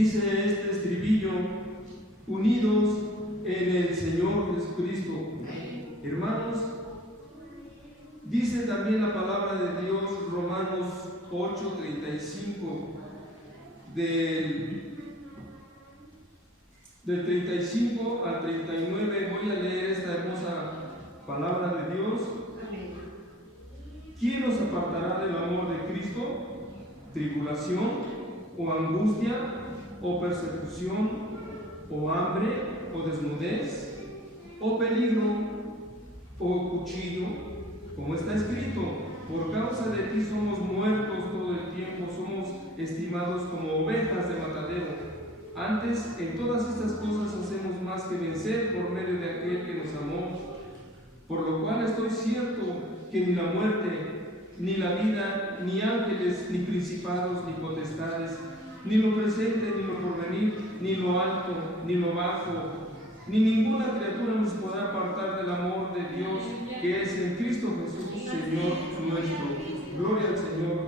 Dice este estribillo: unidos en el Señor Jesucristo. Hermanos, dice también la palabra de Dios, Romanos 8:35, del 35 al 39. Voy a leer esta hermosa palabra de Dios. ¿Quién nos apartará del amor de Cristo? ¿Tribulación, o angustia, o persecución, o hambre, o desnudez, o peligro, o cuchillo? Como está escrito: por causa de ti somos muertos todo el tiempo, somos estimados como ovejas de matadero. Antes, en todas estas cosas hacemos más que vencer por medio de aquel que nos amó. Por lo cual estoy cierto que ni la muerte, ni la vida, ni ángeles, ni principados, ni potestades, ni lo presente, ni lo porvenir, ni lo alto, ni lo bajo, ni ninguna criatura nos podrá apartar del amor de Dios que es en Cristo Jesús, Señor nuestro. Gloria al Señor.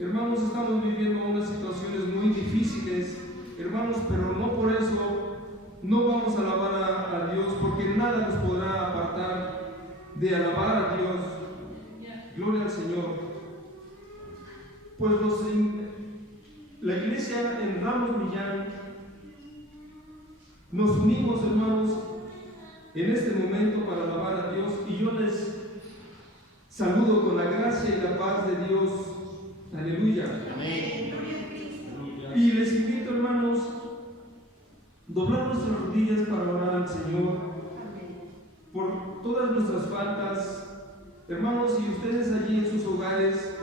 Hermanos, estamos viviendo unas situaciones muy difíciles, hermanos, pero no por eso no vamos a alabar a Dios, porque nada nos podrá apartar de alabar a Dios. Gloria al Señor. Pues la iglesia en Ramos Millán nos unimos, hermanos, en este momento para alabar a Dios, y yo les saludo con la gracia y la paz de Dios. Aleluya. Amén. Y les invito, hermanos, doblar nuestras rodillas para orar al Señor por todas nuestras faltas. Hermanos, y ustedes allí en sus hogares,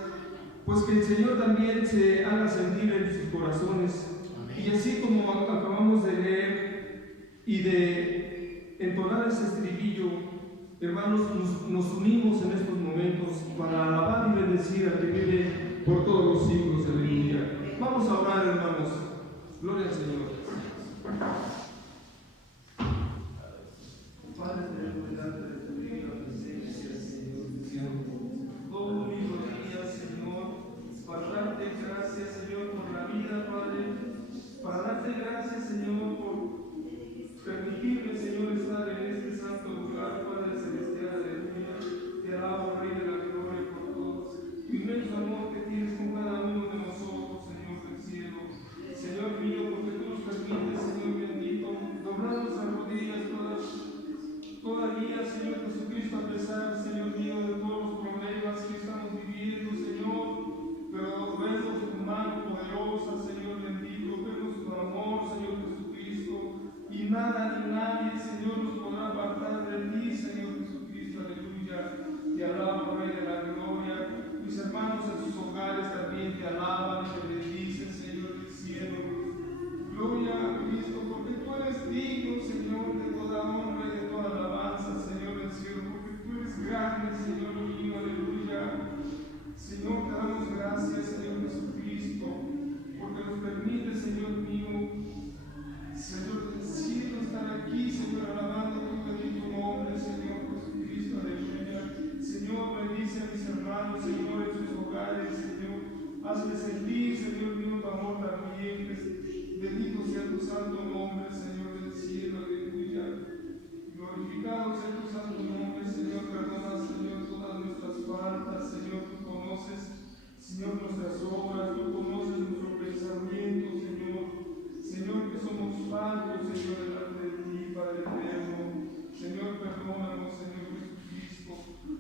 pues que el Señor también se haga sentir en sus corazones. Amén. Y así como acabamos de leer y de entonar ese estribillo, hermanos, nos unimos en estos momentos para alabar y bendecir al que vive por todos los siglos. Aleluya. Vamos a orar, hermanos. Gloria al Señor. Padre, tenemos delante de tu divina presencia, Señor. Todo mi rodilla, Señor, para darte gracias, Señor, por la vida, Padre. Para darte gracias, Señor, por permitirme, Señor, estar en este santo lugar, Padre celestial, aleluya. Te alabo, Rey de la gloria, por todos. Inmenso amor que tienes con cada uno de nosotros, Señor del cielo. Señor mío, porque tú nos permites, Señor bendito, doblar nuestras rodillas todavía, Señor Jesucristo, a pesar, Señor mío, de todos los problemas que estamos viviendo, Señor, pero vemos tu mano poderosa, Señor bendito, vemos tu amor, Señor Jesucristo, y nada ni nadie, Señor, nos podrá apartar de ti, Señor Jesucristo, aleluya. Te alabo, Rey de la gloria. Mis hermanos en sus hogares también te alaban y te bendicen, Señor del cielo. Gloria a Cristo, porque tú eres digno, Señor, de toda honra y de toda alabanza, Señor del cielo, porque tú eres grande, Señor mío, aleluya. Señor, te damos gracias, Señor Jesucristo, porque nos permite, Señor mío, Señor del cielo, estar aquí, Señor, alabando tu bendito nombre, Señor Jesucristo, aleluya. Señor, bendice a mis hermanos, Señor, en sus hogares, Señor. Hazme sentir, Señor mío, tu amor también. Bendito sea tu santo nombre, Señor del cielo, aleluya. Glorificado sea tu santo nombre, Señor. Perdona, Señor, todas nuestras faltas, Señor. Tú conoces, Señor, nuestras obras, tú conoces nuestro pensamiento, Señor. Señor, que somos faltos, Señor, delante de ti, Padre eterno. Señor, perdónanos, Señor Jesucristo.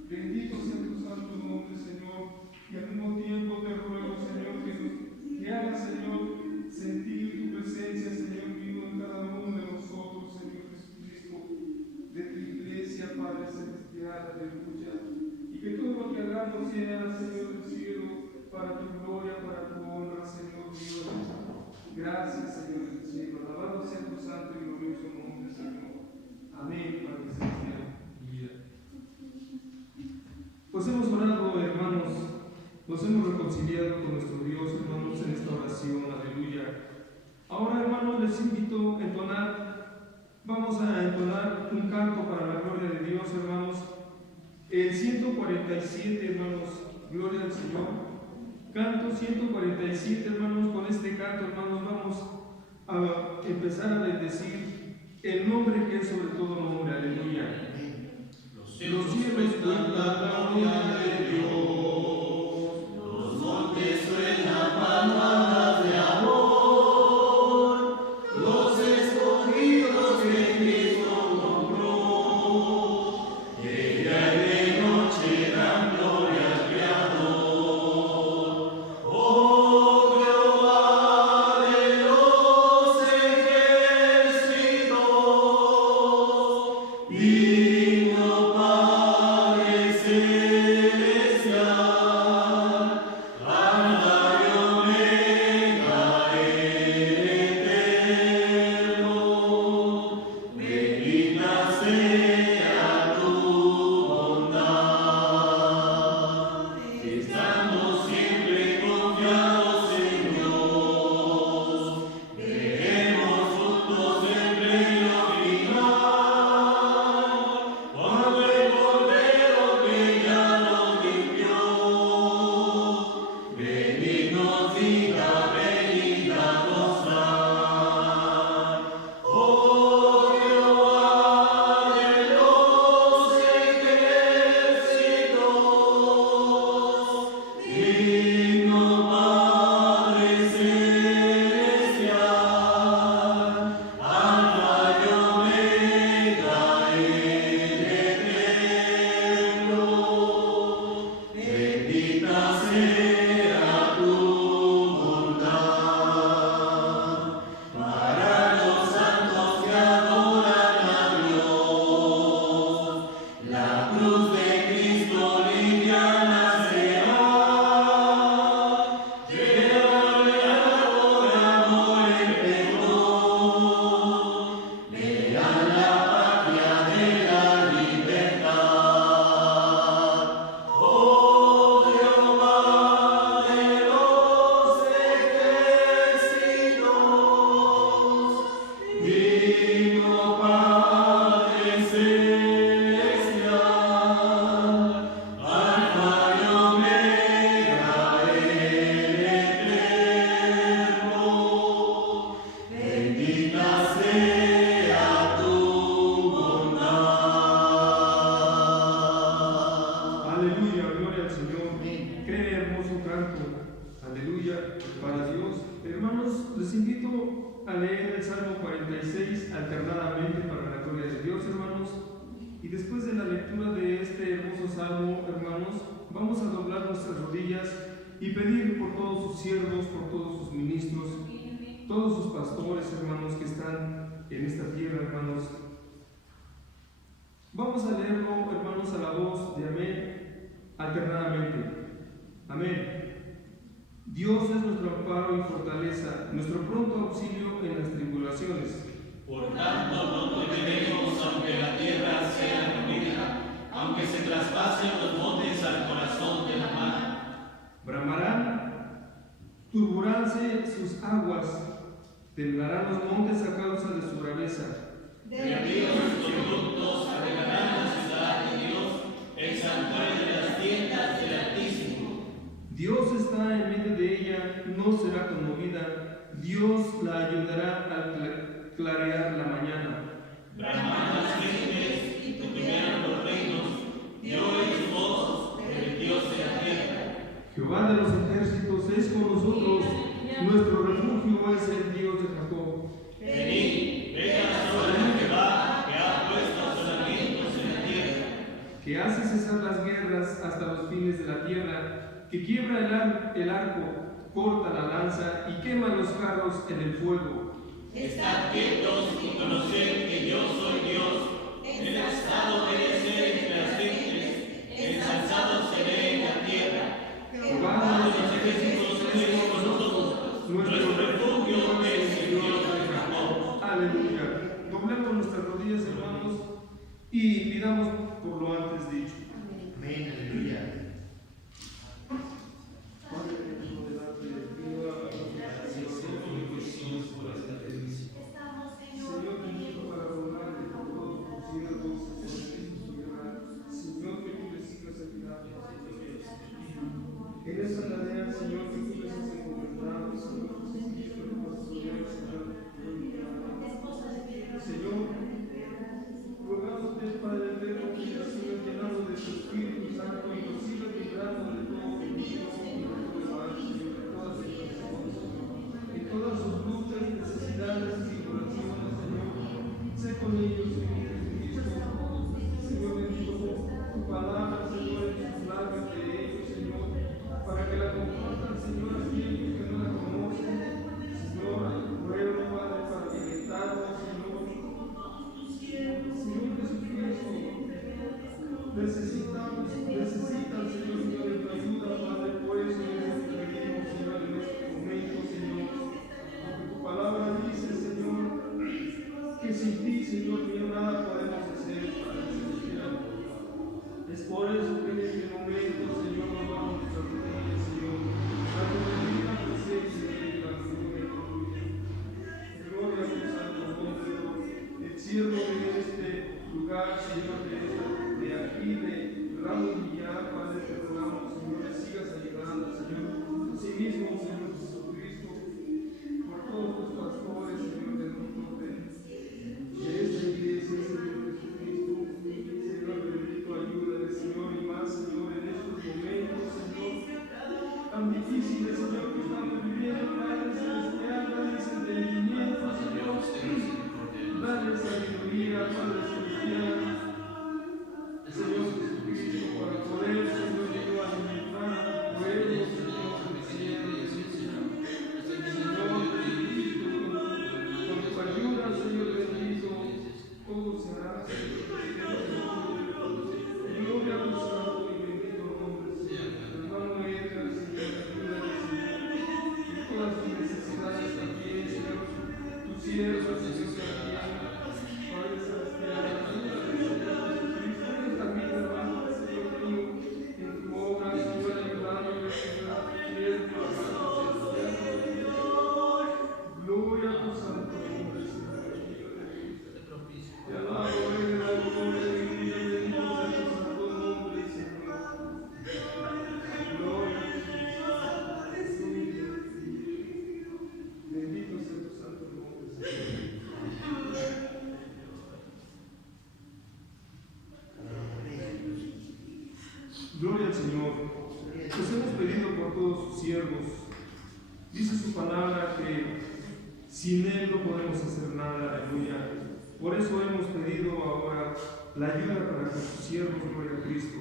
Bendito sea tu santo nombre, Señor. Y al mismo tiempo te ruego, Señor, que hagas, Señor, sentir tu presencia, Señor mío, en cada uno de nosotros, Señor Jesucristo, de tu iglesia, Padre celestial, aleluya. Y que todo lo que hagamos sea, Señor del cielo, para tu gloria, para tu honra, Señor mío. Gracias, Señor del cielo. Alabado sea tu santo y glorioso nombre, Señor. Amén, Padre celestial. Pues hemos orado, hermanos, nos hemos reconciliado con nuestro Dios, hermanos, en esta oración, aleluya. Ahora, hermanos, les invito a entonar, vamos a entonar un canto para la gloria de Dios, hermanos. El 147, hermanos, gloria al Señor. Canto 147, hermanos. Con este canto, hermanos, vamos a Los cielos cuentan la gloria de Dios. Los montes suenan palabras de amor. Los escogidos que Cristo compró. De día y de noche dan gloria al Creador. Oh Jehová de los ejércitos, digno Padre celestial, Alfa y Omega, el eterno, bendita sea tu bondad. Estando siempre confiados en Dios, veremos frutos del reino final, cuando el Cordero que ya nos limpió, venid nos diga, venid a gozar. Oh Jehová de los ejércitos, digno Padre celestial, Alfa y Omega, el eterno, bendita sea tu bondad. Para los santos que adoran a Dios, la cruz de Cristo liviana será. Llena de amor el perdón, vean la patria de la libertad. Oh Jehová de los ejércitos, digno Padre celestial, Alfa y Omega, el eterno, bendita sea tu bondad. Aleluya, gloria al Señor. Qué hermoso canto. Aleluya para Dios. Hermanos, les invito a leer el Salmo 46 alternadamente para la gloria de Dios, hermanos. Y después de la lectura de este hermoso salmo, hermanos, vamos a doblar nuestras rodillas y pedir por todos sus siervos, por todos sus ministros, todos sus pastores, hermanos, que están en esta tierra, hermanos. Vamos a leerlo, hermanos, a la voz de amén, alternadamente. Amén. Dios es nuestro amparo y fortaleza, nuestro pronto auxilio en las tribulaciones. Por tanto, no temeremos aunque la tierra sea removida, aunque se traspasen los montes al corazón de la mar. Bramarán, turburánse sus aguas, temblarán los montes a causa de su braveza. De ríos sus conductos alegrarán la ciudad de Dios, el santuario de las tiendas del Altísimo. Dios está en medio de ella, no será conmovida. Dios la ayudará al clarear la mañana. Bramarán las gentes y titubean los reinos, dio su voz del Dios de la tierra. Jehová de los ejércitos es con nosotros, nuestro refugio es el Dios de Jacob. Venid, vengan a sobre Jehová, que ha puesto asolamientos en la tierra. Que hace cesar las guerras hasta los fines de la tierra, que quiebra el arco, corta la lanza y quema los carros en el fuego. Estad quietos y conoced que yo soy Dios. Ensalzado debe ser entre las gentes, ensalzado seré en la tierra. Jehová de los ejércitos es con nosotros, nuestro refugio es el Dios de Jacob. Aleluya. Doblemos nuestras rodillas, hermanos, y pidamos por lo antes dicho. Amén, aleluya. Señor, benito para adorarle por todos tus siervos, por Cristo su Señor, que tú le sigas ayudando. En esta tarea, Señor, que tú les has encomendado, Señor Jesucristo, que pastorear, Señor. Señor, rogándote, Padre eterno, que el Señor que sin Él no podemos hacer nada, aleluya. Por eso hemos pedido ahora la ayuda para que sus siervos, gloria a Cristo.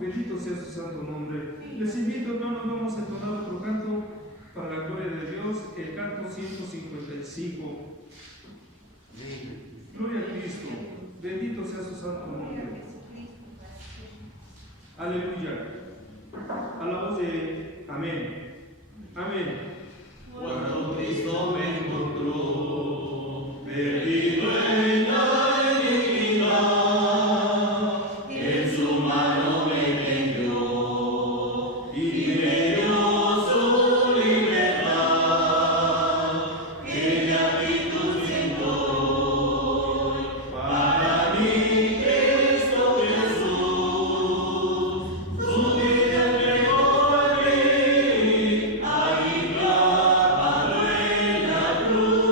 Bendito sea su santo nombre. Les invito, hermanos, vamos a entonar otro canto para la gloria de Dios, el canto 155. Gloria a Cristo. Bendito sea su santo nombre. Aleluya. A la voz de amén. Amén. Cuando Cristo me encontró, perdido en la iniquidad, en su mano me tendió y me dio su libertad. Que gratitud siento para mí, Cristo Jesús, su vida entregó en mí, ahí clavado en la cruz.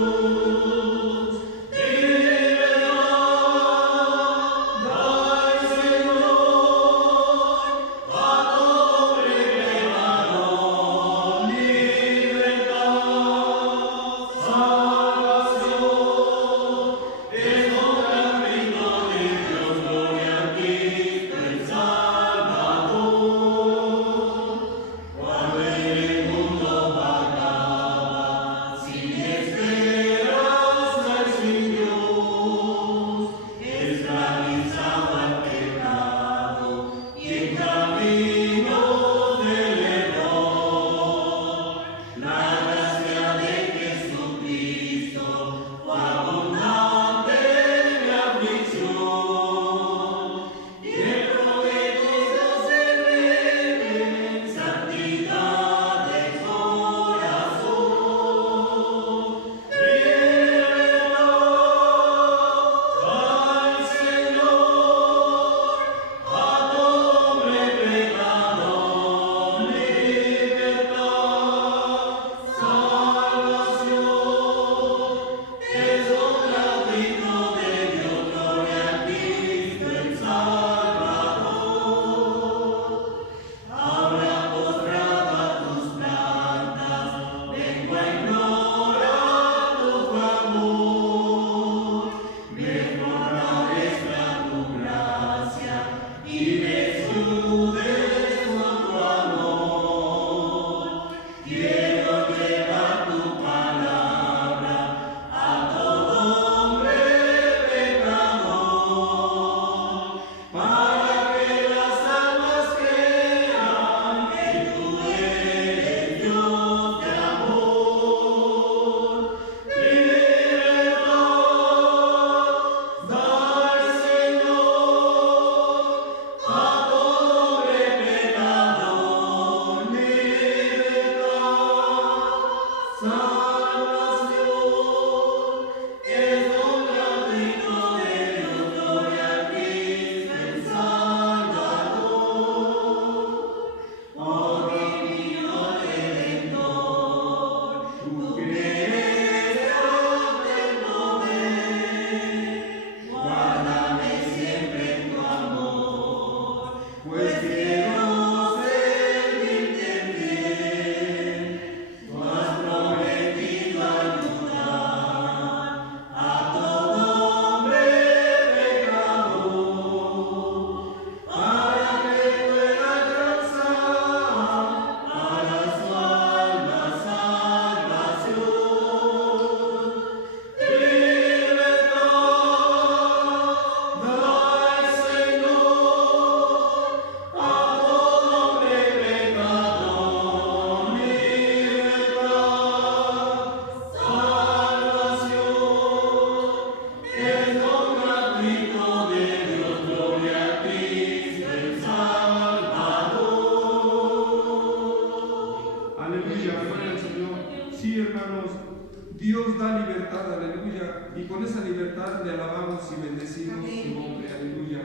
Dios da libertad, aleluya, y con esa libertad le alabamos y bendecimos su nombre, aleluya.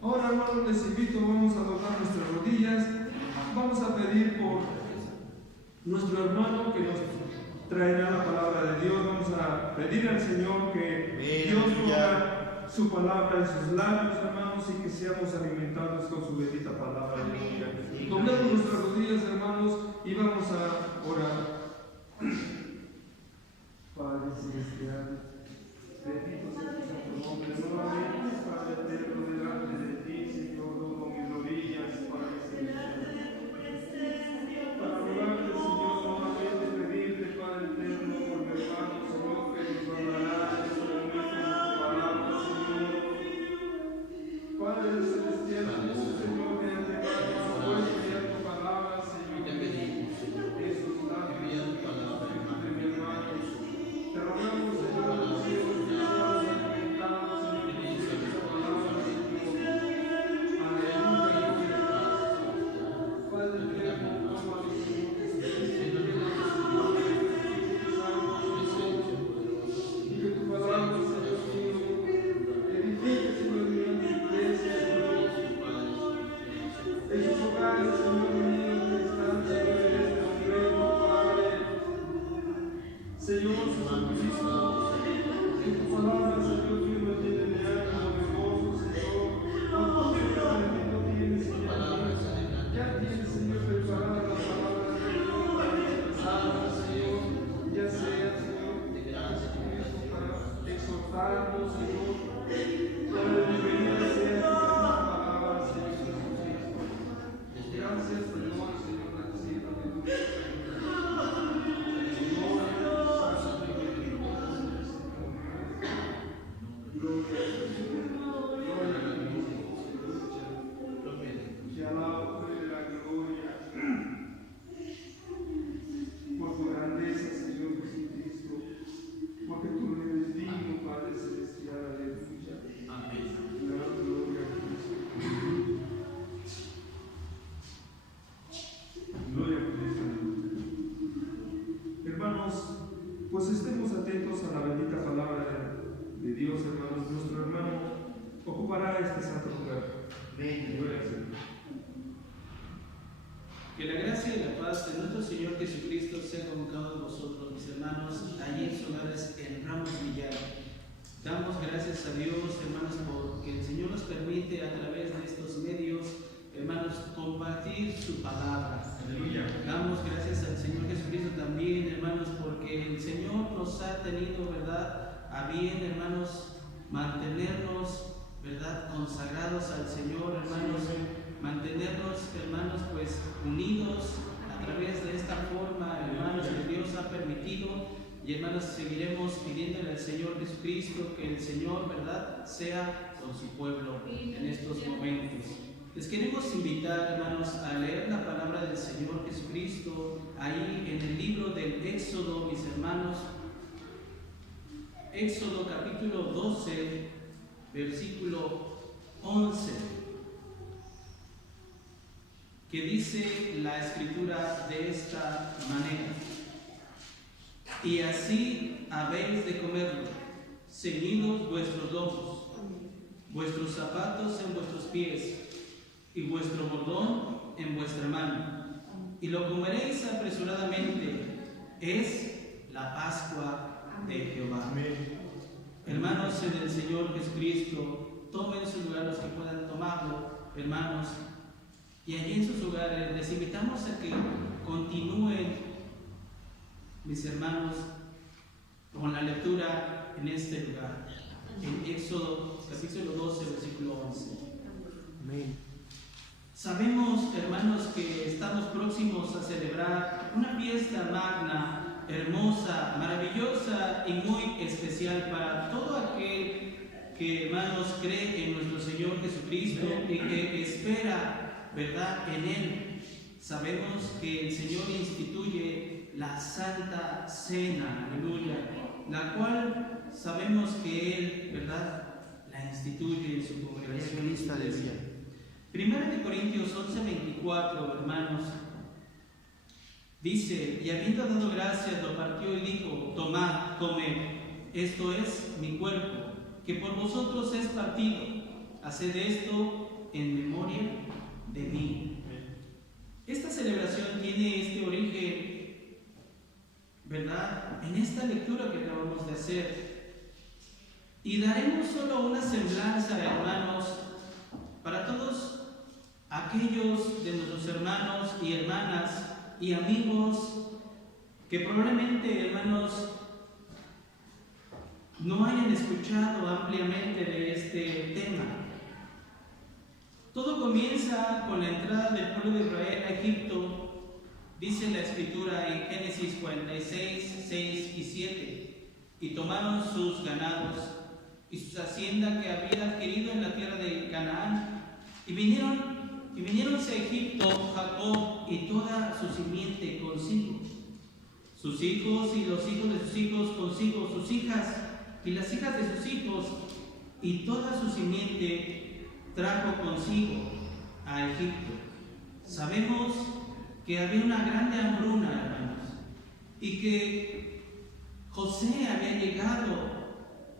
Ahora, hermanos, les invito, vamos a doblar nuestras rodillas, vamos a pedir por nuestro hermano que nos traerá la palabra de Dios, vamos a pedir al Señor que Dios ponga su palabra en sus labios, hermanos, y que seamos alimentados con su bendita palabra, aleluya. Doblemos nuestras rodillas, hermanos, y vamos a orar. celestial. Bendito sea tu santo nombre, nuevamente, Padre eterno, delante de ti, Señor, doblo mis rodillas, Padre celestial. Para rogarte, Señor, nuevamente pedirte, Padre eterno, por mi hermano, Señor, que nos hablará en este momento de tu palabra, Señor. Padre celestial, Señor, que has llegado a fuerza y a tu palabra, Señor. Esos labios de mi hermano. Te rogamos, Señor, que seamos alimentados, Señor, por esta palabra, Señor. Aleluya. Padre eterno, tómalo, Señor, que se y que tu palabra, Señor mío, edifique, Señor mío, tu iglesia, Señor. Esos hogares, Señor mío, que están, Señor, en este momento, Padre. Señor Jesucristo, que tu palabra, Señor mío, nos llene de ánimo, de gozo, Señor. Cuánto Señor bendito tienes, Señor mío. Ya tienes, Señor, preparada la palabra, Señor, para expresarla, Señor. Ya sea, Señor, Jesucristo, para exhortarnos, Señor. Padre, bienvenida sea tu palabra, Señor Jesucristo. Gracias, Señor, Señor, necesito que tú te alabo, Rey de la gloria, por tu grandeza, Señor Jesucristo, porque tú eres digno, Padre celestial, aleluya. Amén. La gloria a Cristo. Gloria a Cristo. Hermanos, pues estemos atentos a la bendita palabra de Dios, hermanos. Nuestro hermano ocupará este santo lugar. Amén. Gloria al Señor. Que la gracia y la paz de nuestro Señor Jesucristo sea con cada uno de vosotros, mis hermanos, allí en sus hogares en Ramos Villar. Damos gracias a Dios, hermanos, porque el Señor nos permite a través de estos medios, hermanos, compartir su palabra. Aleluya. Damos gracias al Señor Jesucristo también, hermanos, porque el Señor nos ha tenido, ¿verdad?, a bien, hermanos, mantenernos, ¿verdad?, consagrados al Señor, hermanos, mantenernos, hermanos, pues unidos a través de esta forma, hermanos, que Dios ha permitido. Y hermanos, seguiremos pidiéndole al Señor Jesucristo que el Señor, ¿verdad?, sea con su pueblo en estos momentos. Les queremos invitar, hermanos, a leer la palabra del Señor Jesucristo ahí en el libro del Éxodo, mis hermanos. Éxodo capítulo 12, versículo 11, que dice la escritura de esta manera: y así habéis de comerlo, ceñidos vuestros lomos, vuestros zapatos en vuestros pies, y vuestro bordón en vuestra mano, y lo comeréis apresuradamente, es la Pascua de Jehová. Amén. Hermanos en el Señor Jesucristo, tomen su lugar los que puedan tomarlo, hermanos, y allí en sus hogares les invitamos a que continúen, mis hermanos, con la lectura en este lugar, en Éxodo capítulo 12, versículo 11. Amén. Sabemos, hermanos, que estamos próximos a celebrar una fiesta magna, hermosa, maravillosa y muy especial para todo aquel que, hermanos, cree en nuestro Señor Jesucristo y que espera, ¿verdad?, en Él. Sabemos que el Señor instituye la Santa Cena, aleluya, la cual sabemos que Él, ¿verdad?, la instituye en su congregación. Lista de día. Primera de Corintios 11:24, hermanos, dice: y habiendo dado gracias, lo partió y dijo: tomad, comed, esto es mi cuerpo, que por vosotros es partido, haced esto en memoria de mí. Esta celebración tiene este origen, ¿verdad?, en esta lectura que acabamos de hacer. Y daremos solo una semblanza, hermanos, para todos aquellos de nuestros hermanos y hermanas y amigos que probablemente, hermanos, no hayan escuchado ampliamente de este tema. Todo comienza con la entrada del pueblo de Israel a Egipto, dice la Escritura en Génesis 46, 6 y 7, y tomaron sus ganados y sus haciendas que habían adquirido en la tierra de Canaán, y vinieronse a Egipto Jacob y toda su simiente consigo, sus hijos y los hijos de sus hijos consigo, sus hijas y las hijas de sus hijos, y toda su simiente trajo consigo a Egipto. Sabemos que había una grande hambruna, hermanos, y que José había llegado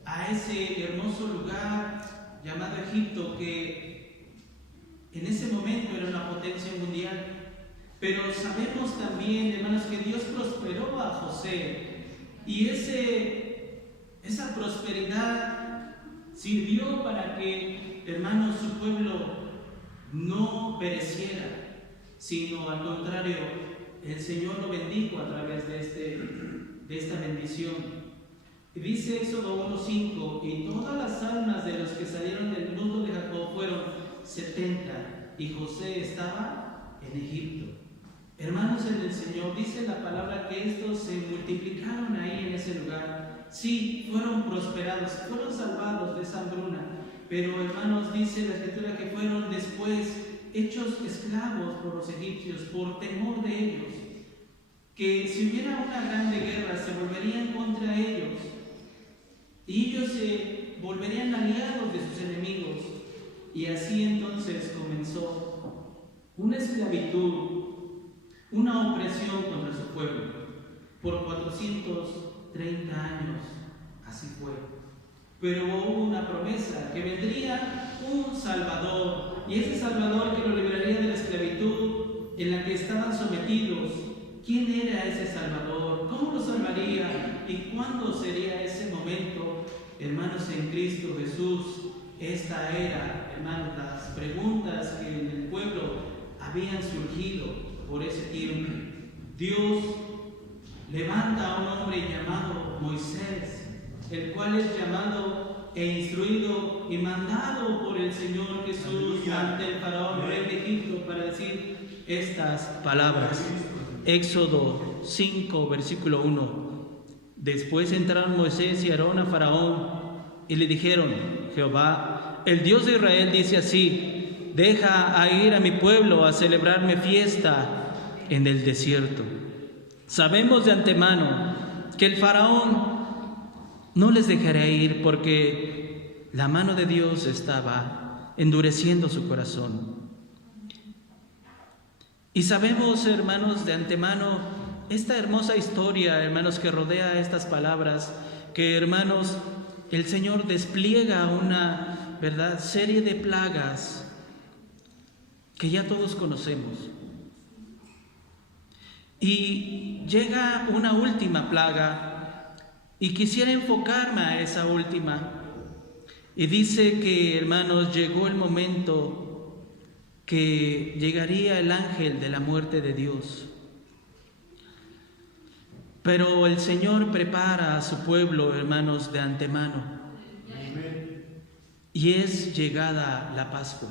a ese hermoso lugar llamado Egipto, que en ese momento era una potencia mundial. Pero sabemos también, hermanos, que Dios prosperó a José, y esa prosperidad sirvió para que, hermanos, su pueblo no pereciera, sino al contrario, el Señor lo bendijo a través de esta bendición. Y dice Éxodo 1:5, y todas las almas de los que salieron del nudo de Jacob fueron 70, y José estaba en Egipto. Hermanos en el Señor, dice la palabra que estos se multiplicaron ahí en ese lugar. Sí, fueron prosperados, fueron salvados de esa hambruna, pero hermanos, dice la Escritura que fueron después hechos esclavos por los egipcios por temor de ellos, que si hubiera una grande guerra se volverían contra ellos y ellos se volverían aliados de sus enemigos, y así entonces comenzó una esclavitud, una opresión contra su pueblo por 430 años. Así fue. Pero hubo una promesa, que vendría un Salvador, y ese Salvador que lo libraría de la esclavitud en la que estaban sometidos. ¿Quién era ese Salvador? ¿Cómo lo salvaría? ¿Y cuándo sería ese momento? Hermanos, en Cristo Jesús, esta era, hermanos, las preguntas que en el pueblo habían surgido por ese tiempo. Dios levanta a un hombre llamado Moisés, el cual es llamado e instruido y mandado por el Señor Jesús ante el faraón, rey de Egipto, para decir estas palabras. Éxodo 5, versículo 1. Después entraron Moisés y Aarón a Faraón y le dijeron: Jehová, el Dios de Israel, dice así: deja a ir a mi pueblo a celebrarme fiesta en el desierto. Sabemos de antemano que el Faraón no les dejará ir, porque la mano de Dios estaba endureciendo su corazón. Y sabemos, hermanos, de antemano esta hermosa historia, hermanos, que rodea estas palabras, que, hermanos, el Señor despliega una, ¿verdad?, serie de plagas que ya todos conocemos. Y llega una última plaga, y quisiera enfocarme a esa última. Y dice que, hermanos, llegó el momento que llegaría el ángel de la muerte de Dios. Pero el Señor prepara a su pueblo, hermanos, de antemano. Y es llegada la Pascua.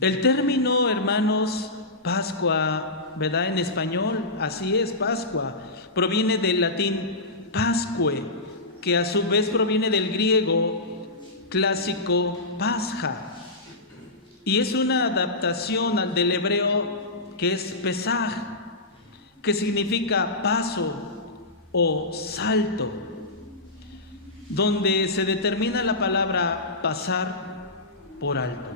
El término, hermanos, Pascua, ¿verdad? En español, así es, Pascua, proviene del latín pascue, que a su vez proviene del griego clásico pasja, y es una adaptación al del hebreo que es pesaj, que significa paso o salto, donde se determina la palabra pasar por alto,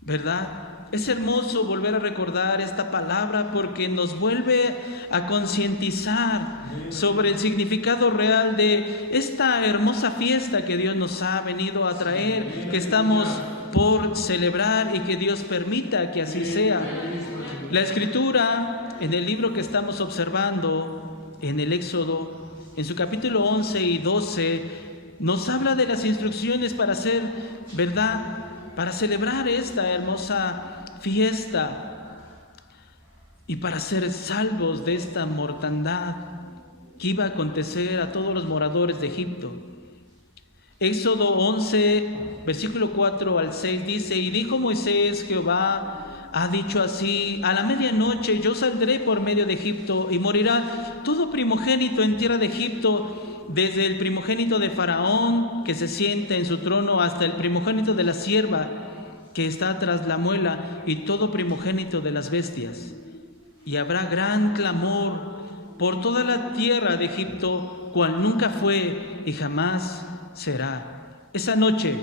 ¿verdad? Es hermoso volver a recordar esta palabra porque nos vuelve a concientizar sobre el significado real de esta hermosa fiesta que Dios nos ha venido a traer, que estamos por celebrar y que Dios permita que así sea. La Escritura, en el libro que estamos observando, en el Éxodo, en su capítulo 11 y 12, nos habla de las instrucciones para hacer, ¿verdad?, para celebrar esta hermosa fiesta y para ser salvos de esta mortandad que iba a acontecer a todos los moradores de Egipto. Éxodo 11, versículo 4 al 6 dice: y dijo Moisés: Jehová ha dicho así, a la medianoche yo saldré por medio de Egipto, y morirá todo primogénito en tierra de Egipto, desde el primogénito de Faraón, que se sienta en su trono, hasta el primogénito de la sierva, que está tras la muela, y todo primogénito de las bestias. Y habrá gran clamor por toda la tierra de Egipto, cual nunca fue y jamás será. Esa noche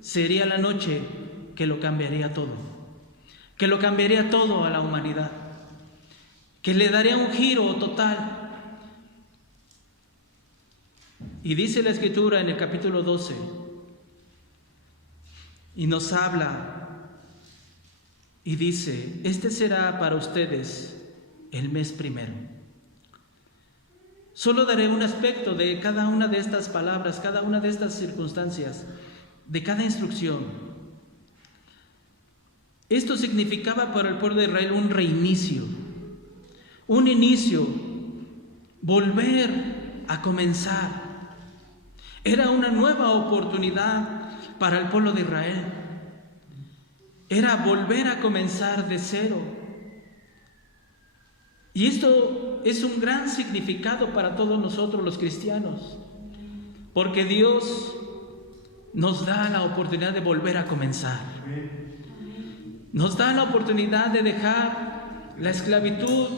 sería la noche que lo cambiaría todo, que lo cambiaría todo a la humanidad, que le daría un giro total. Y dice la Escritura en el capítulo 12, y nos habla y dice: este será para ustedes el mes primero. Solo daré un aspecto de cada una de estas palabras, cada una de estas circunstancias, de cada instrucción. Esto significaba para el pueblo de Israel un reinicio, un inicio, volver a comenzar. Era una nueva oportunidad para el pueblo de Israel. Era volver a comenzar de cero. Y esto es un gran significado para todos nosotros los cristianos, porque Dios nos da la oportunidad de volver a comenzar. Nos da la oportunidad de dejar la esclavitud,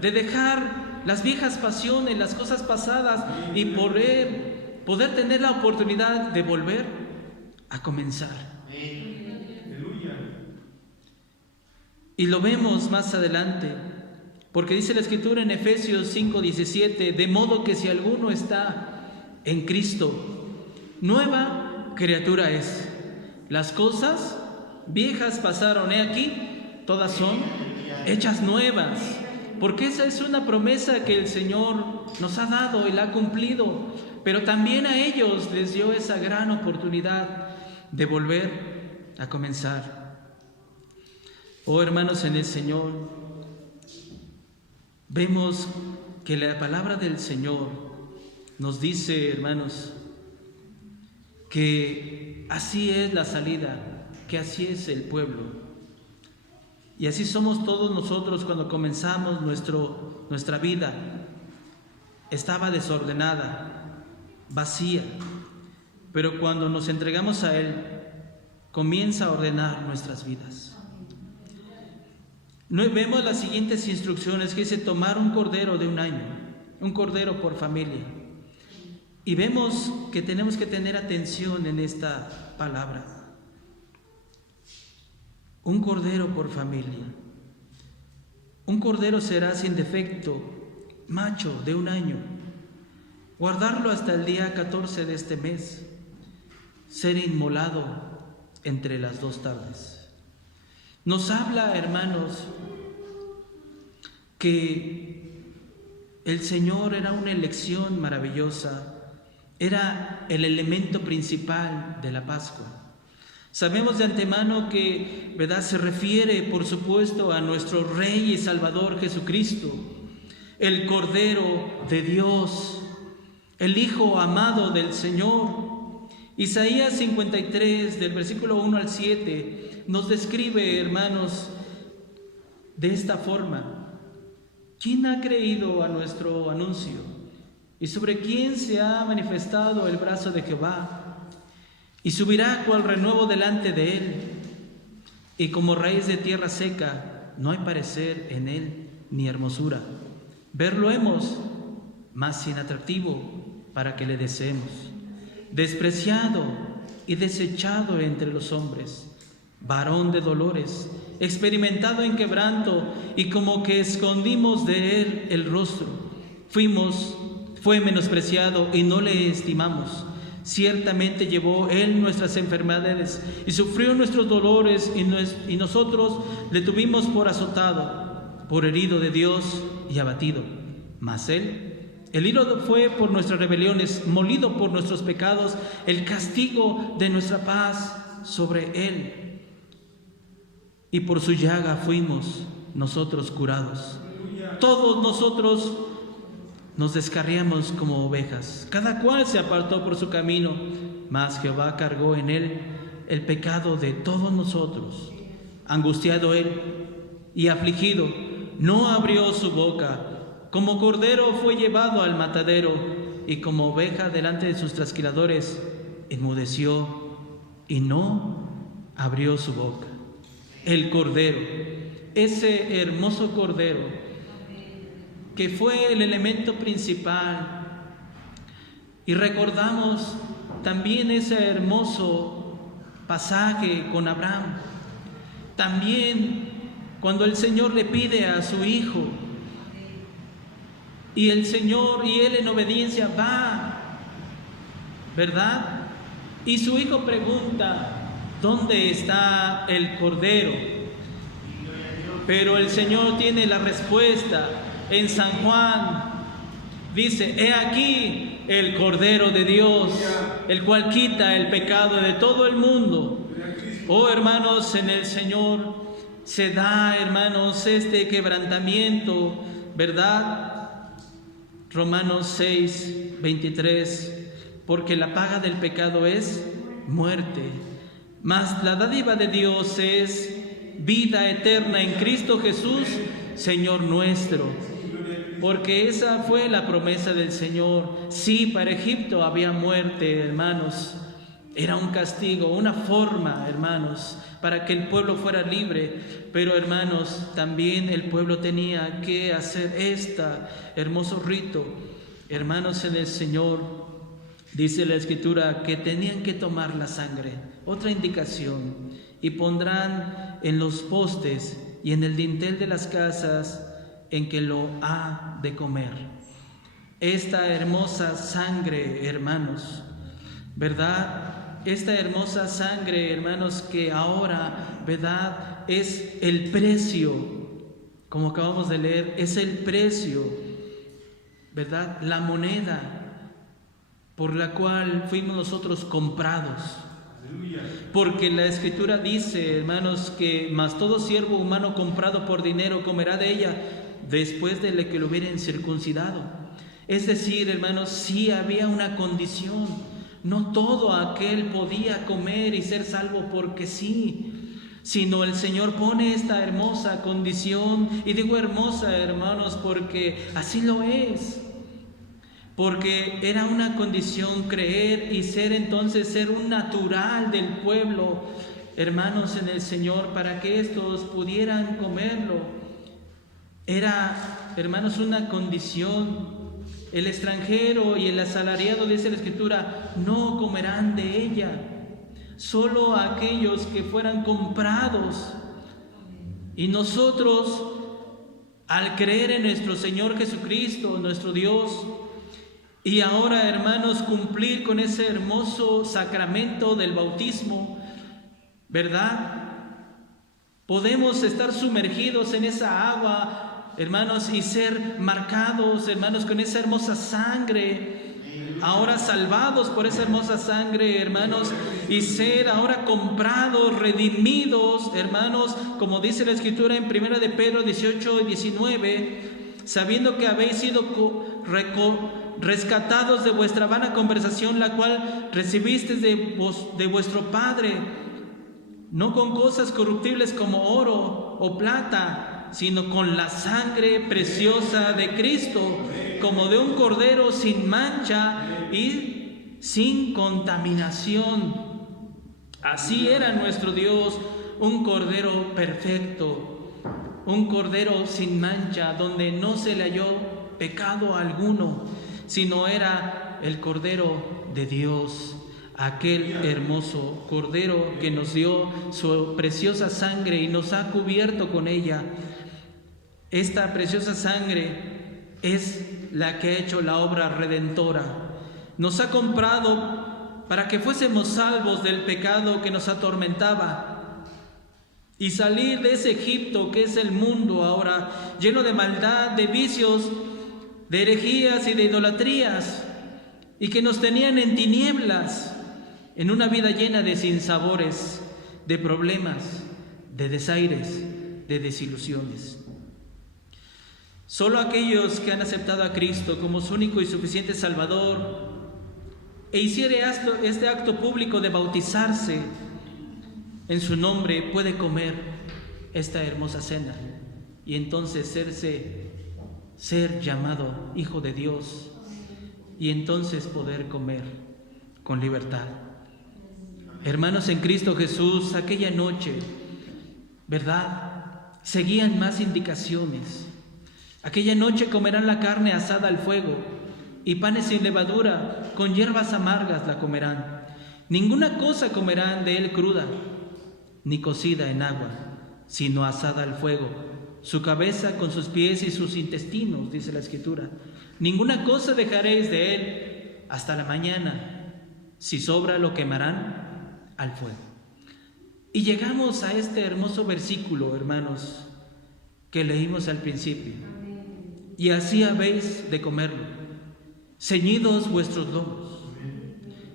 de dejar las viejas pasiones, las cosas pasadas, y poder tener la oportunidad de volver a comenzar. Y lo vemos más adelante, porque dice la Escritura en Efesios 5:17: de modo que si alguno está en Cristo, nueva criatura es. Las cosas viejas pasaron, he aquí, todas son hechas nuevas. Porque esa es una promesa que el Señor nos ha dado y la ha cumplido. Pero también a ellos les dio esa gran oportunidad de volver a comenzar. Oh hermanos en el Señor, vemos que la palabra del Señor nos dice, hermanos, que así es la salida, que así es el pueblo. Y así somos todos nosotros cuando comenzamos nuestra vida. Estaba desordenada, vacía, pero cuando nos entregamos a Él, comienza a ordenar nuestras vidas. Vemos las siguientes instrucciones que dice: tomar un cordero de un año, un cordero por familia. Y vemos que tenemos que tener atención en esta palabra. Un cordero por familia. Un cordero será sin defecto, macho de un año. Guardarlo hasta el día 14 de este mes. Ser inmolado entre las 2 tardes. Nos habla, hermanos, que el Señor era una elección maravillosa, era el elemento principal de la Pascua. Sabemos de antemano que, ¿verdad?, se refiere, por supuesto, a nuestro Rey y Salvador Jesucristo, el Cordero de Dios, el Hijo amado del Señor. Isaías 53, del versículo 1 al 7, nos describe, hermanos, de esta forma: ¿quién ha creído a nuestro anuncio? ¿Y sobre quién se ha manifestado el brazo de Jehová? Y subirá cual renuevo delante de él, y como raíz de tierra seca, no hay parecer en él ni hermosura. Verlo hemos, mas sin atractivo para que le deseemos. Despreciado y desechado entre los hombres, varón de dolores, experimentado en quebranto, y como que escondimos de él el rostro. Fue menospreciado y no le estimamos. Ciertamente llevó él nuestras enfermedades y sufrió nuestros dolores, y nosotros le tuvimos por azotado, por herido de Dios y abatido. Mas él, herido fue por nuestras rebeliones, molido por nuestros pecados, el castigo de nuestra paz sobre él. Y por su llaga fuimos nosotros curados. Todos nosotros nos descarriamos como ovejas. Cada cual se apartó por su camino, mas Jehová cargó en él el pecado de todos nosotros. Angustiado él y afligido, no abrió su boca. Como cordero fue llevado al matadero, y como oveja delante de sus trasquiladores, enmudeció y no abrió su boca. El cordero, ese hermoso cordero, que fue el elemento principal. Y recordamos también ese hermoso pasaje con Abraham. También cuando el Señor le pide a su hijo, y el Señor y él en obediencia va, ¿verdad? Y su hijo pregunta, ¿dónde está el cordero? Pero el Señor tiene la respuesta en San Juan. Dice, he aquí el Cordero de Dios, el cual quita el pecado de todo el mundo. Oh hermanos, en el Señor se da, hermanos, este quebrantamiento, ¿verdad? Romanos 6, 23, porque la paga del pecado es muerte, mas la dádiva de Dios es vida eterna en Cristo Jesús, Señor nuestro. Porque esa fue la promesa del Señor. Sí, para Egipto había muerte, hermanos. Era un castigo, una forma, hermanos, para que el pueblo fuera libre. Pero, hermanos, también el pueblo tenía que hacer hermoso rito. Hermanos, en el Señor, dice la Escritura, que tenían que tomar la sangre. Otra indicación. Y pondrán en los postes y en el dintel de las casas en que lo ha de comer. Esta hermosa sangre, hermanos, ¿verdad? Esta hermosa sangre, hermanos, que ahora, ¿verdad?, es el precio, como acabamos de leer, es el precio, ¿verdad?, la moneda por la cual fuimos nosotros comprados. Porque la Escritura dice, hermanos, que mas todo siervo humano comprado por dinero comerá de ella después de que lo hubieran circuncidado. Es decir, hermanos, sí había una condición. No todo aquel podía comer y ser salvo porque sí, sino el Señor pone esta hermosa condición. Y digo hermosa, hermanos, porque así lo es. Porque era una condición creer y ser un natural del pueblo, hermanos, en el Señor, para que estos pudieran comerlo. Era, hermanos, una condición. El extranjero y el asalariado, dice la Escritura, no comerán de ella. Solo aquellos que fueran comprados. Y nosotros, al creer en nuestro Señor Jesucristo, nuestro Dios, y ahora, hermanos, cumplir con ese hermoso sacramento del bautismo, ¿verdad? Podemos estar sumergidos en esa agua, hermanos, y ser marcados, hermanos, con esa hermosa sangre, ahora salvados por esa hermosa sangre, hermanos, y ser ahora comprados, redimidos, hermanos, como dice la Escritura en 1 de Pedro 18 y 19, sabiendo que habéis sido rescatados de vuestra vana conversación, la cual recibisteis de vuestro Padre, no con cosas corruptibles como oro o plata, sino con la sangre preciosa de Cristo, como de un cordero sin mancha y sin contaminación. Así era nuestro Dios, un cordero perfecto, un cordero sin mancha, donde no se le halló pecado alguno, sino era el cordero de Dios, aquel hermoso cordero que nos dio su preciosa sangre y nos ha cubierto con ella. Esta preciosa sangre es la que ha hecho la obra redentora. Nos ha comprado para que fuésemos salvos del pecado que nos atormentaba y salir de ese Egipto que es el mundo ahora, lleno de maldad, de vicios, de herejías y de idolatrías, y que nos tenían en tinieblas, en una vida llena de sinsabores, de problemas, de desaires, de desilusiones. Solo aquellos que han aceptado a Cristo como su único y suficiente Salvador e hiciere este acto público de bautizarse en su nombre puede comer esta hermosa cena y entonces ser llamado hijo de Dios y entonces poder comer con libertad. Hermanos en Cristo Jesús, aquella noche, ¿verdad?, seguían más indicaciones. Aquella noche comerán la carne asada al fuego y panes sin levadura, con hierbas amargas la comerán. Ninguna cosa comerán de él cruda, ni cocida en agua, sino asada al fuego. Su cabeza con sus pies y sus intestinos, dice la Escritura. Ninguna cosa dejaréis de él hasta la mañana. Si sobra, lo quemarán al fuego. Y llegamos a este hermoso versículo, hermanos, que leímos al principio. Y así habéis de comerlo, ceñidos vuestros lomos,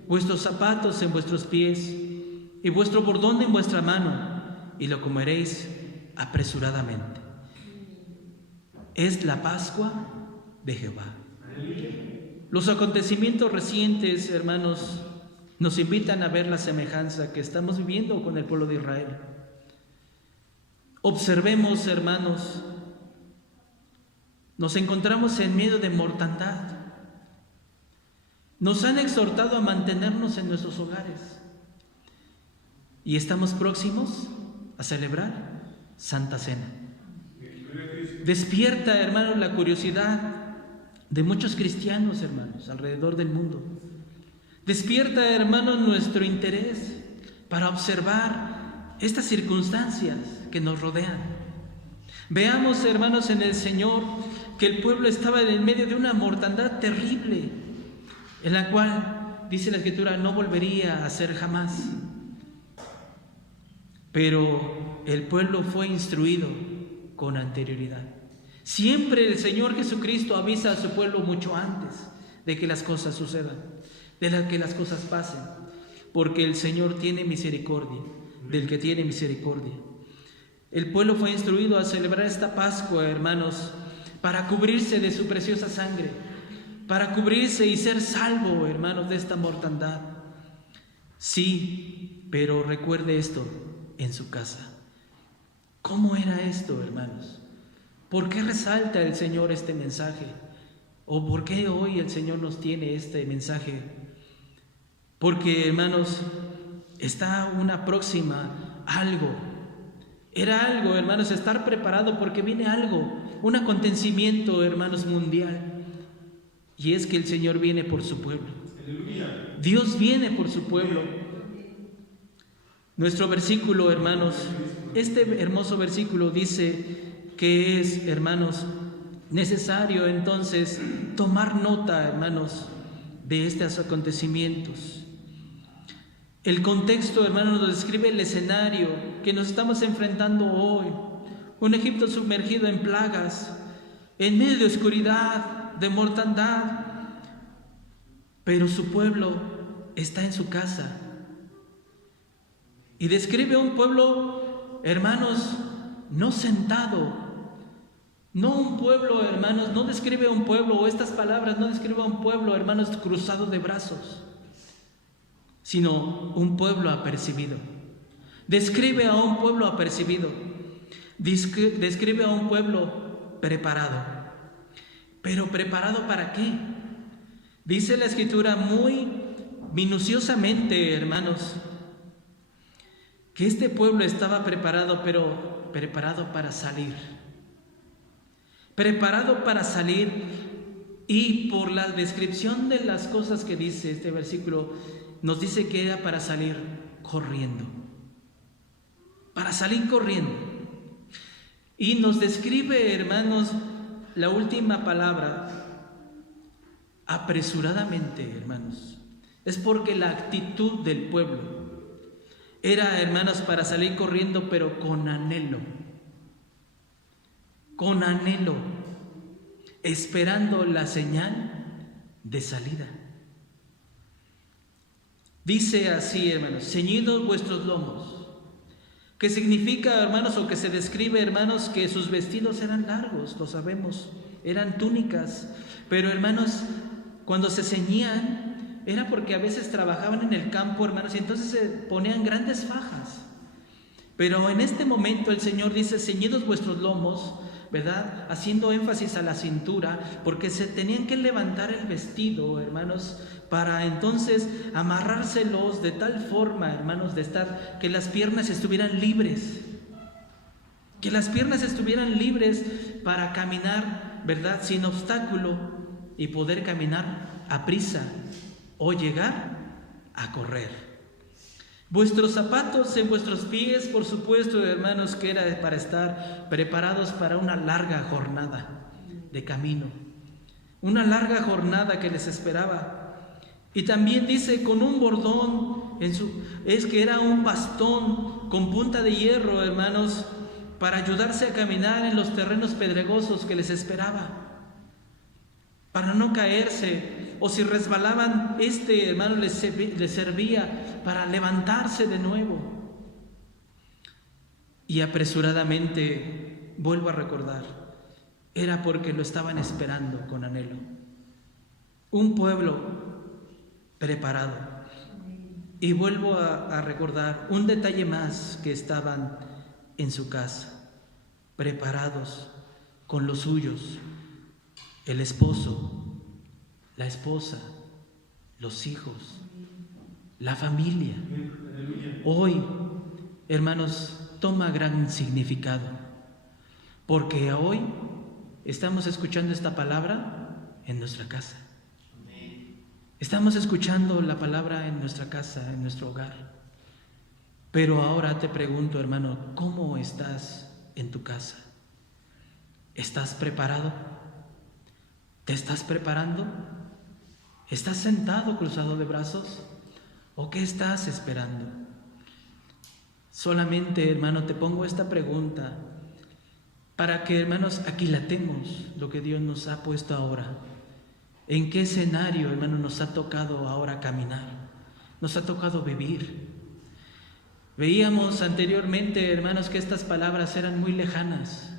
vuestros zapatos en vuestros pies y vuestro bordón en vuestra mano, y lo comeréis apresuradamente. Es la Pascua de Jehová. Los acontecimientos recientes, hermanos, nos invitan a ver la semejanza que estamos viviendo con el pueblo de Israel. Observemos, hermanos, nos encontramos en medio de mortandad. Nos han exhortado a mantenernos en nuestros hogares y estamos próximos a celebrar Santa Cena. Despierta, hermanos, la curiosidad de muchos cristianos, hermanos, alrededor del mundo. Despierta, hermanos, nuestro interés para observar estas circunstancias que nos rodean. Veamos, hermanos, en el Señor que el pueblo estaba en medio de una mortandad terrible, en la cual, dice la Escritura, no volvería a ser jamás. Pero el pueblo fue instruido con anterioridad. Siempre el Señor Jesucristo avisa a su pueblo mucho antes de que las cosas sucedan, de que las cosas pasen, porque el Señor tiene misericordia del que tiene misericordia. El pueblo fue instruido a celebrar esta Pascua, hermanos, para cubrirse de su preciosa sangre, para cubrirse y ser salvo, hermanos, de esta mortandad. Sí, pero recuerde esto en su casa. ¿Cómo era esto, hermanos? ¿Por qué resalta el Señor este mensaje? ¿O por qué hoy el Señor nos tiene este mensaje? Porque, hermanos, está una próxima algo. Era algo, hermanos, estar preparado porque viene algo, un acontecimiento, hermanos, mundial. Y es que el Señor viene por su pueblo. Aleluya. Dios viene por su pueblo. Nuestro versículo, hermanos, este hermoso versículo dice que es, hermanos, necesario entonces tomar nota, hermanos, de estos acontecimientos. El contexto, hermanos, nos describe el escenario que nos estamos enfrentando hoy. Un Egipto sumergido en plagas, en medio de oscuridad, de mortandad, pero su pueblo está en su casa. Y describe un pueblo, hermanos, no sentado. No un pueblo, hermanos, no describe un pueblo, o estas palabras no describe un pueblo, hermanos, cruzado de brazos, sino un pueblo apercibido. Describe a un pueblo apercibido. Describe a un pueblo preparado. ¿Pero preparado para qué? Dice la Escritura muy minuciosamente, hermanos, que este pueblo estaba preparado, pero preparado para salir. Preparado para salir, y por la descripción de las cosas que dice este versículo, nos dice que era para salir corriendo. Para salir corriendo. Y nos describe, hermanos, la última palabra, apresuradamente, hermanos. Es porque la actitud del pueblo era, hermanos, para salir corriendo, pero con anhelo. Con anhelo, esperando la señal de salida. Dice así, hermanos: ceñidos vuestros lomos, que significa, hermanos, o que se describe, hermanos, que sus vestidos eran largos, lo sabemos, eran túnicas, pero hermanos, cuando se ceñían era porque a veces trabajaban en el campo, hermanos, y entonces se ponían grandes fajas. Pero en este momento el Señor dice: ceñidos vuestros lomos, ¿verdad? Haciendo énfasis a la cintura, porque se tenían que levantar el vestido, hermanos, para entonces amarrárselos de tal forma, hermanos, de estar, que las piernas estuvieran libres, para caminar, ¿verdad?, sin obstáculo, y poder caminar a prisa o llegar a correr. Vuestros zapatos en vuestros pies, por supuesto, hermanos, que era para estar preparados para una larga jornada de camino, una larga jornada que les esperaba. Y también dice: con un bordón es que era un bastón con punta de hierro, hermanos, para ayudarse a caminar en los terrenos pedregosos que les esperaba, para no caerse, o si resbalaban, hermano, les servía para levantarse de nuevo. Y apresuradamente, vuelvo a recordar, era porque lo estaban esperando con anhelo. Un pueblo preparado. Y vuelvo a recordar un detalle más, que estaban en su casa, preparados con los suyos, el esposo, la esposa, los hijos, la familia. Hoy, hermanos, toma gran significado, porque hoy estamos escuchando esta palabra en nuestra casa. Estamos escuchando la palabra en nuestra casa, en nuestro hogar. Pero ahora te pregunto, hermano, ¿cómo estás en tu casa? ¿Estás preparado? ¿Te estás preparando? ¿Estás sentado cruzado de brazos? ¿O qué estás esperando? Solamente, hermano, te pongo esta pregunta para que, hermanos, aquilatemos lo que Dios nos ha puesto ahora. ¿En qué escenario, hermano, nos ha tocado ahora caminar? Nos ha tocado vivir. Veíamos anteriormente, hermanos, que estas palabras eran muy lejanas,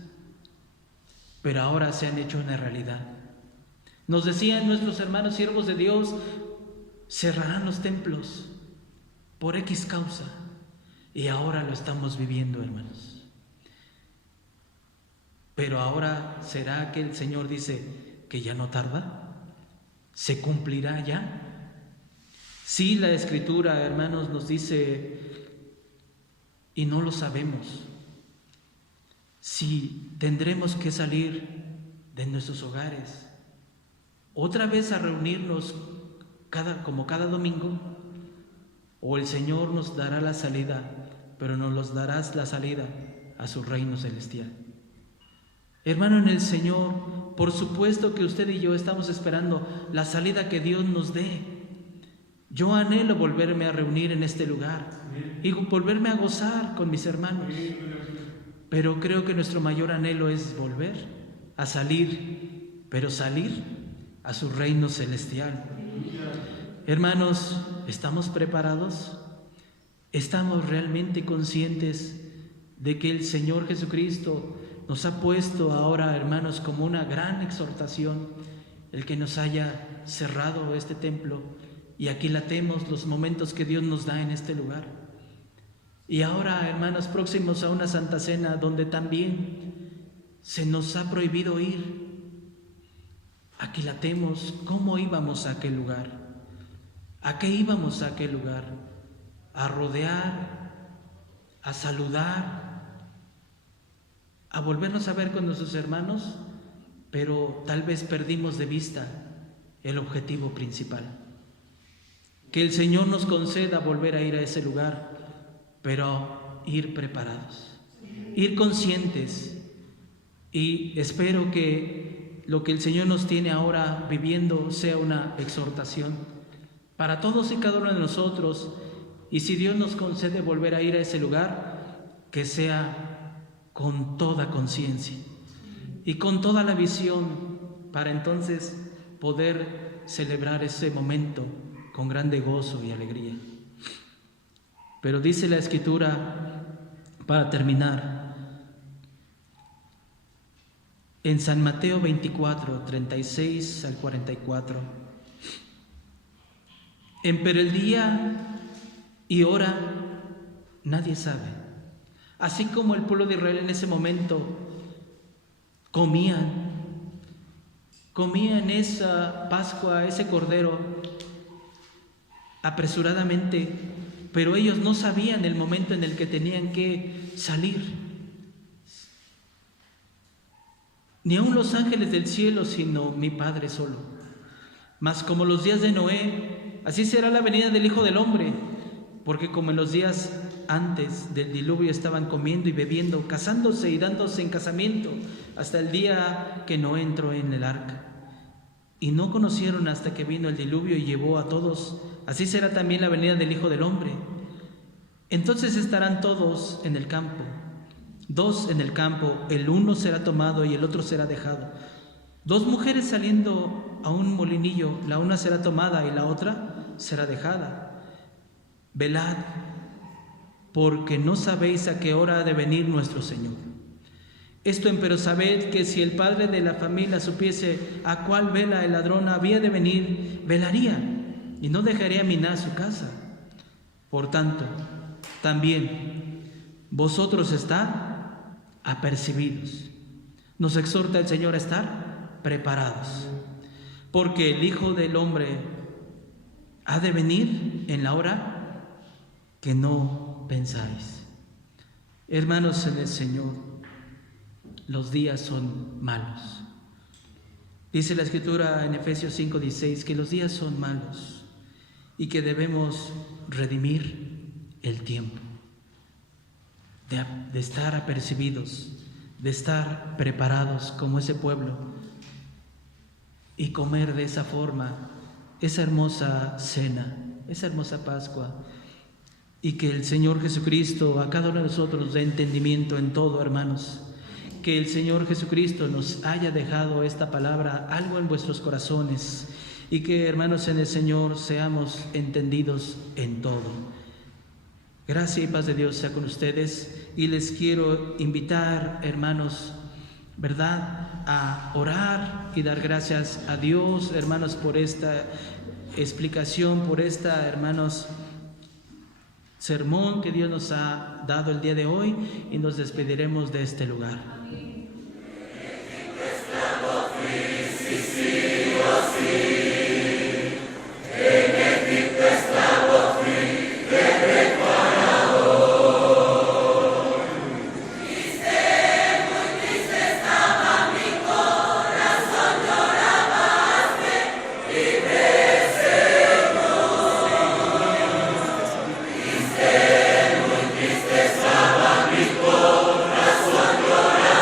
pero ahora se han hecho una realidad. Nos decían nuestros hermanos siervos de Dios: cerrarán los templos por X causa, y ahora lo estamos viviendo, hermanos. Pero ahora, ¿será que el Señor dice que ya no tarda? ¿Se cumplirá ya? Sí, la Escritura, hermanos, nos dice, y no lo sabemos, si tendremos que salir de nuestros hogares otra vez a reunirnos como cada domingo, o el Señor nos dará la salida, pero nos darás la salida a su reino celestial. Hermano en el Señor, por supuesto que usted y yo estamos esperando la salida que Dios nos dé. Yo anhelo volverme a reunir en este lugar y volverme a gozar con mis hermanos, pero creo que nuestro mayor anhelo es volver a salir, pero salir a su reino celestial. Hermanos, ¿estamos preparados? ¿Estamos realmente conscientes de que el Señor Jesucristo nos ha puesto ahora, hermanos, como una gran exhortación, el que nos haya cerrado este templo y aquilatemos los momentos que Dios nos da en este lugar? Y ahora, hermanos, próximos a una Santa Cena donde también se nos ha prohibido ir, aquilatemos cómo íbamos a aquel lugar. ¿A qué íbamos a aquel lugar? A rodear, a saludar, a volvernos a ver con nuestros hermanos, pero tal vez perdimos de vista el objetivo principal. Que el Señor nos conceda volver a ir a ese lugar, pero ir preparados, ir conscientes, y espero que lo que el Señor nos tiene ahora viviendo sea una exhortación para todos y cada uno de nosotros, y si Dios nos concede volver a ir a ese lugar, que sea con toda conciencia y con toda la visión, para entonces poder celebrar ese momento con grande gozo y alegría. Pero dice la Escritura para terminar, en San Mateo 24, 36 al 44. Pero el día y hora nadie sabe. Así como el pueblo de Israel en ese momento comían esa Pascua, ese Cordero, apresuradamente, pero ellos no sabían el momento en el que tenían que salir. Ni aun los ángeles del cielo, sino mi Padre solo. Mas como los días de Noé, así será la venida del Hijo del Hombre, porque como en los días antes del diluvio estaban comiendo y bebiendo, casándose y dándose en casamiento, hasta el día que Noé entró en el arca. Y no conocieron hasta que vino el diluvio y llevó a todos. Así será también la venida del Hijo del Hombre. Entonces estarán todos en el campo, dos en el campo, el uno será tomado y el otro será dejado. Dos mujeres saliendo a un molinillo, la una será tomada y la otra será dejada. Velad, porque no sabéis a qué hora ha de venir nuestro Señor. Esto empero sabed que si el padre de la familia supiese a cuál vela el ladrón había de venir, velaría y no dejaría minar su casa. Por tanto, también vosotros estad apercibidos. Nos exhorta el Señor a estar preparados, porque el Hijo del Hombre ha de venir en la hora que no pensáis. Hermanos en el Señor, los días son malos. Dice la Escritura en Efesios 5:16 que los días son malos y que debemos redimir el tiempo, de estar apercibidos, de estar preparados como ese pueblo y comer de esa forma esa hermosa cena, esa hermosa Pascua, y que el Señor Jesucristo a cada uno de nosotros dé entendimiento en todo, hermanos. Que el Señor Jesucristo nos haya dejado esta palabra, algo en vuestros corazones, y que, hermanos, en el Señor seamos entendidos en todo. Gracia y paz de Dios sea con ustedes, y les quiero invitar, hermanos, ¿verdad?, a orar y dar gracias a Dios, hermanos, por esta explicación, por esta, hermanos, sermón que Dios nos ha dado el día de hoy, y nos despediremos de este lugar. Estaba mi corazón llorando.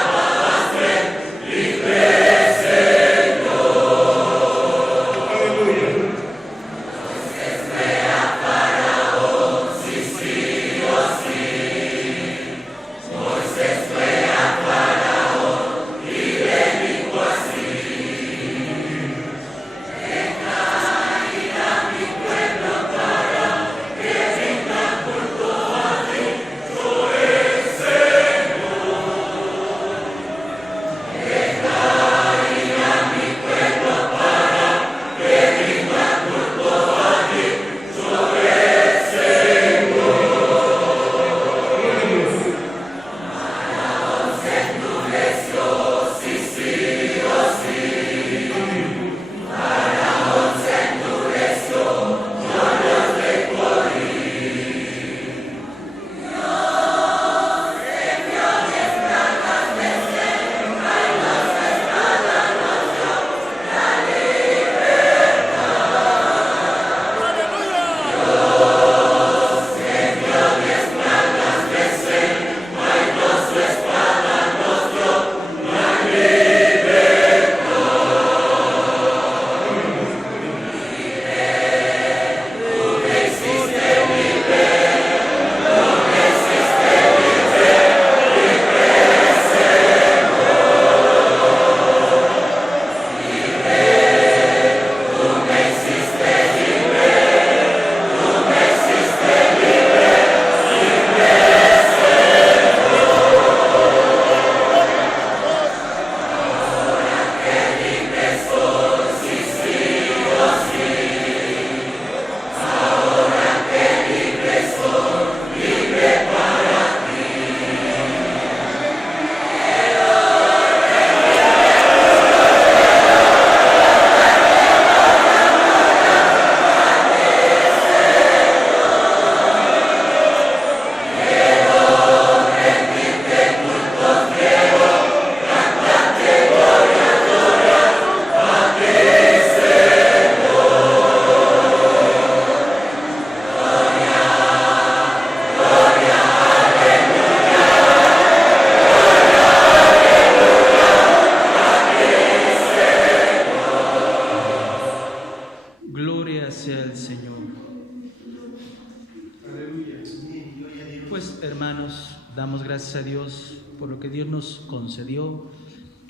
Gloria sea el Señor. Aleluya. Pues hermanos, damos gracias a Dios por lo que Dios nos concedió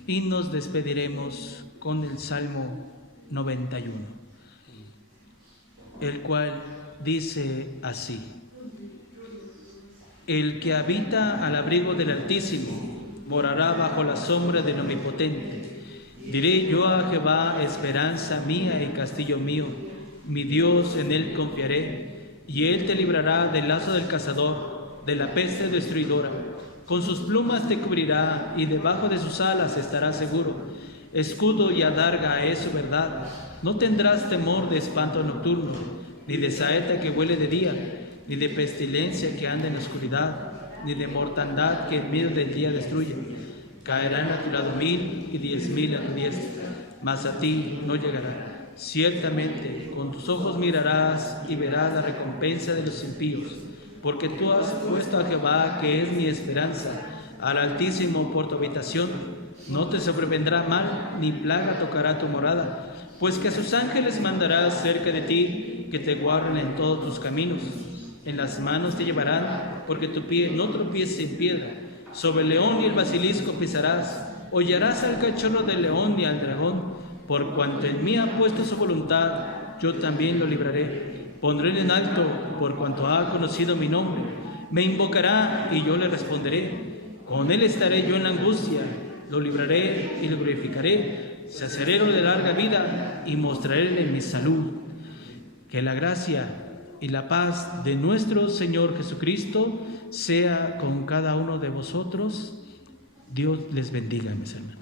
y nos despediremos con el Salmo 91, el cual dice así: El que habita al abrigo del Altísimo morará bajo la sombra del Omnipotente. Diré yo a Jehová, esperanza mía y castillo mío, mi Dios, en él confiaré, y él te librará del lazo del cazador, de la peste destruidora. Con sus plumas te cubrirá, y debajo de sus alas estarás seguro. Escudo y adarga es su verdad. No tendrás temor de espanto nocturno, ni de saeta que huele de día, ni de pestilencia que anda en la oscuridad, ni de mortandad que en medio del día destruye. Caerán a tu lado 1000 y 10.000 a tu diestra, mas a ti no llegará. Ciertamente con tus ojos mirarás y verás la recompensa de los impíos, porque tú has puesto a Jehová, que es mi esperanza, al Altísimo por tu habitación. No te sobrevendrá mal, ni plaga tocará tu morada, pues que a sus ángeles mandará cerca de ti, que te guarden en todos tus caminos. En las manos te llevarán, porque tu pie no tropiece en piedra. Sobre el león y el basilisco pisarás, hollarás al cachorro del león y al dragón. Por cuanto en mí ha puesto su voluntad, yo también lo libraré. Pondré en alto, por cuanto ha conocido mi nombre. Me invocará y yo le responderé. Con él estaré yo en la angustia, lo libraré y lo glorificaré. Saciaré de larga vida y mostraré mi salud. Que la gracia y la paz de nuestro Señor Jesucristo sea con cada uno de vosotros. Dios les bendiga, mis hermanos.